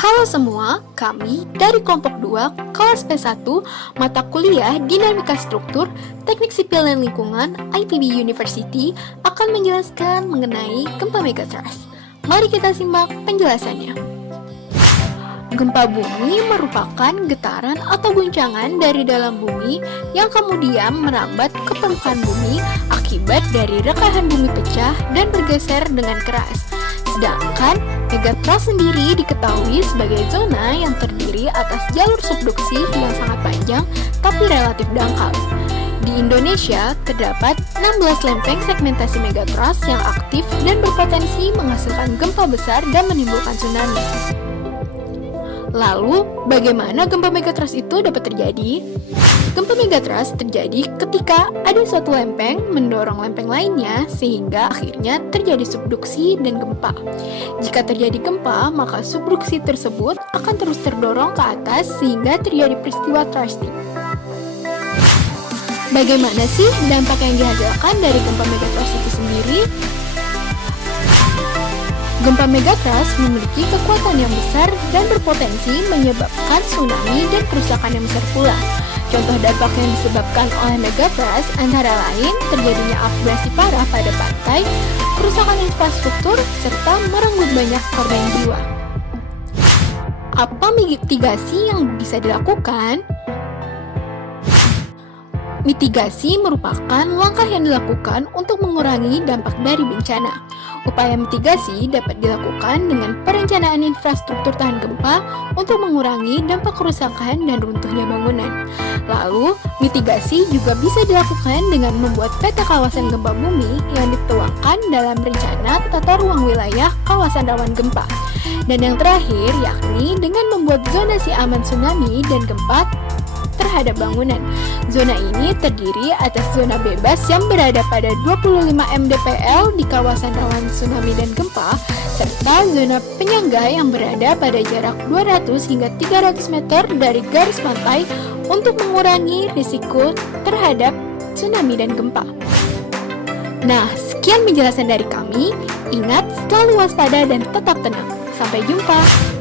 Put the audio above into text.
Halo semua, kami dari kelompok 2, kelas P1, mata kuliah Dinamika Struktur, Teknik Sipil dan Lingkungan, IPB University, akan menjelaskan mengenai gempa megatrust. Mari kita simak penjelasannya. Gempa bumi merupakan getaran atau guncangan dari dalam bumi yang kemudian merambat ke permukaan bumi akibat dari rekahan bumi pecah dan bergeser dengan keras. Sedangkan megatrust sendiri diketahui sebagai zona yang terdiri atas jalur subduksi yang sangat panjang tapi relatif dangkal. Di Indonesia, terdapat 16 lempeng segmentasi megatrust yang aktif dan berpotensi menghasilkan gempa besar dan menimbulkan tsunami. Lalu, bagaimana gempa megatrust itu dapat terjadi? Gempa megatrust terjadi ketika ada suatu lempeng mendorong lempeng lainnya sehingga akhirnya terjadi subduksi dan gempa. Jika terjadi gempa, maka subduksi tersebut akan terus terdorong ke atas sehingga terjadi peristiwa thrusting. Bagaimana sih dampak yang dihasilkan dari gempa megatrust itu sendiri? Gempa megatrust memiliki kekuatan yang besar dan berpotensi menyebabkan tsunami dan kerusakan yang besar pula. Contoh dampak yang disebabkan oleh megatrust antara lain terjadinya abrasi parah pada pantai, kerusakan infrastruktur, serta merenggut banyak korban jiwa. Apa mitigasi yang bisa dilakukan? Mitigasi merupakan langkah yang dilakukan untuk mengurangi dampak dari bencana. Upaya mitigasi dapat dilakukan dengan perencanaan infrastruktur tahan gempa untuk mengurangi dampak kerusakan dan runtuhnya bangunan. Lalu, mitigasi juga bisa dilakukan dengan membuat peta kawasan gempa bumi yang dituangkan dalam rencana tata ruang wilayah kawasan rawan gempa. Dan yang terakhir, yakni dengan membuat zonasi aman tsunami dan gempa terhadap bangunan. Zona ini terdiri atas zona bebas yang berada pada 25 mdpl di kawasan rawan tsunami dan gempa, serta zona penyangga yang berada pada jarak 200 hingga 300 meter dari garis pantai untuk mengurangi risiko terhadap tsunami dan gempa. Nah, sekian penjelasan dari kami. Ingat, selalu waspada dan tetap tenang. Sampai jumpa!